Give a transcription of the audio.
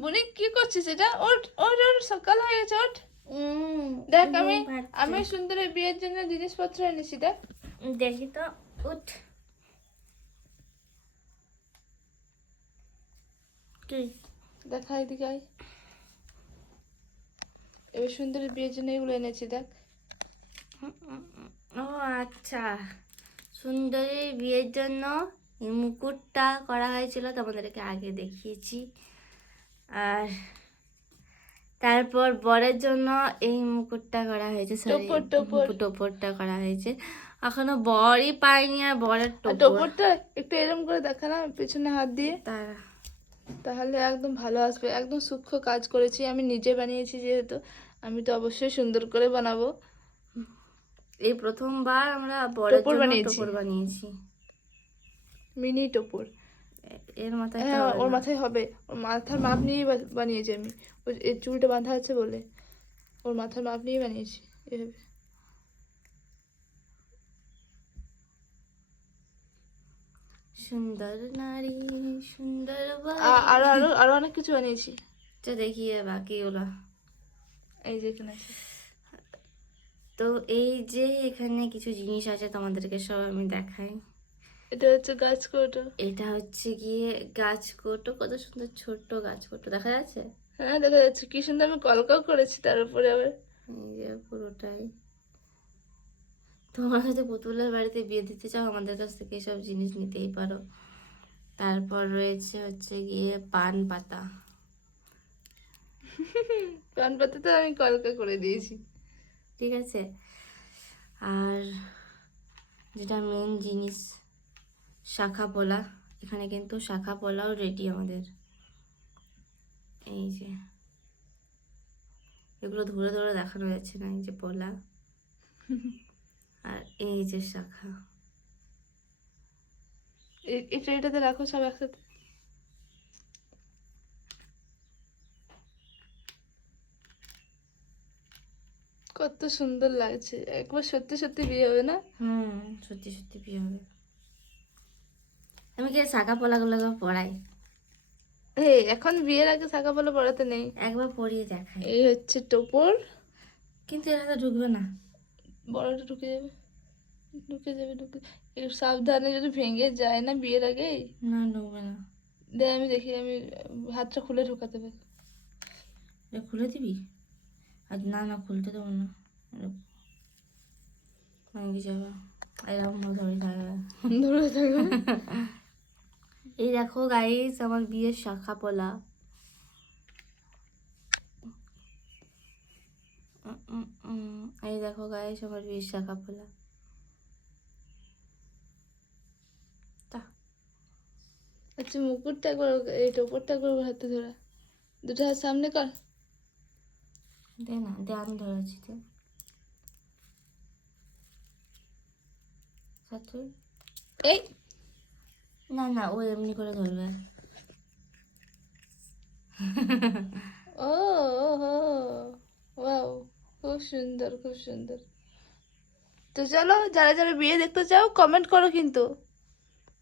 বুনি কি করছিস এটা? ওঠ ওঠ ওঠ, সকাল হয়ে গেছে, ওঠ। দেখ আমি আমি সুন্দরের বিয়ের জন্য জিনিসপত্র এনেছি, দেখ। দেখি তো, উঠ। কি দেখা এদিকে আয়। এবার সুন্দরের বিয়ের জন্য এগুলো এনেছি, দেখ। ও আচ্ছা, সুন্দরীর বিয়ের জন্য এই মুকুটটা করা হয়েছিল, তোমাদেরকে আগে দেখিয়েছি। আর তারপর বরের জন্য এই মুকুটটা করা হয়েছে, টোপর টোপর। টোপরটা করা হয়েছে। এখনো বরই পাইনি, আর বরের আর টোপর। টোপরটা একটু এরম করে দেখা না, পেছনে হাত দিয়ে, তারা তাহলে একদম ভালো আসবে। একদম সূক্ষ্ম কাজ করেছি, আমি নিজে বানিয়েছি যেহেতু, আমি তো অবশ্যই সুন্দর করে বানাবো। এই প্রথমবার আমরা বরের টোপর জন্য বানিয়েছি, টোপর বানিয়েছি। মিনি টোপর। এর মাথায় তো হ্যাঁ, হবে ওর না। মাথায় হবে। ওর মাথার মাপ নিয়েই বানিয়েছি আমি। ওই এই চুলটা বাঁধা আছে বলে ওর মাথার মাপ নিয়েই বানিয়েছি এভাবে। সুন্দর নারী, সুন্দর আরো বাড়ি। আরো আরো অনেক কিছু বানিয়েছি। তো দেখি বাকিগুলো। এই যে এখানে আছে। তো এই যে এখানে কিছু জিনিস আছে, তোমাদেরকে সব আমি দেখাই। এটা হচ্ছে গাছ কৌটো। এটা হচ্ছে গিয়ে গাছ কোটো, কত সুন্দর ছোট্ট গাছ কোটো দেখা যাচ্ছে। হ্যাঁ, দেখা যাচ্ছে কি সুন্দর, আমি কলকাও করেছি তার উপরে আবার। এই যে পুরোটাই। তোমরা যদি পুতুলের বাড়িতে বিয়ে দিতে চাও, আমাদের কাছ থেকে এসব জিনিস নিতেই পারো। তারপর রয়েছে হচ্ছে গিয়ে পান পাতা। পান পাতা তো আমি কলকা করে দিয়েছি। ঠিক আছে। আর যেটা মেন জিনিস, শাখা পোলা। এখানে কিন্তু শাখা পোলাও রেডি আমাদের। এই যে এগুলো ধরে ধরে দেখানো যাচ্ছে না, এই যে পোলা আর এই যে শাখা। এটা এটাতে রাখো সব একসাথে। কত সুন্দর লাগছে, একবার সত্যি সত্যি বিয়ে হবে না? সত্যি সত্যি বিয়ে হবে। আমি কি শাখা পোলাগুলোকে পড়াই? এই এখন বিয়ের আগে শাখা পলা পড়াতে নেই। একবার পরিয়ে দেখাই। এই হচ্ছে টোপর। কিন্তু এর হাতে ঢুকবে না। বড়টা ঢুকে যাবে, ঢুকে যাবে, ঢুকে। একটু সাবধানে, যদি ভেঙে যায় না বিয়ের আগেই। না, ঢুকবে না। দে আমি দেখি, আমি হাতটা খুলে ঢোকাতে পারি। এটা খুলে দিবি? আর না না, খুলতে দেবো না। ভাঙে যাবে, এরকম ধরে থাকবে। ধরে থাকবে। এই দেখো গাইস, আমার বিয়ের শাখা পোলা। এই দেখো গাইস, আমার বিয়ের শাখা পোলা। আচ্ছা, মুকুটটা একবার এই টোপরটা একবার ওর হাতে ধরা, দুটো হাত সামনে কর। দে না, দে, আমি ধরেছি তো। সাথে এই না না, ও এমনি করে ধরবে। ও হো, ওয়াও, খুব সুন্দর খুব সুন্দর। তো চলো, যারা যারা বিয়ে দেখতে চাও কমেন্ট করো কিন্তু।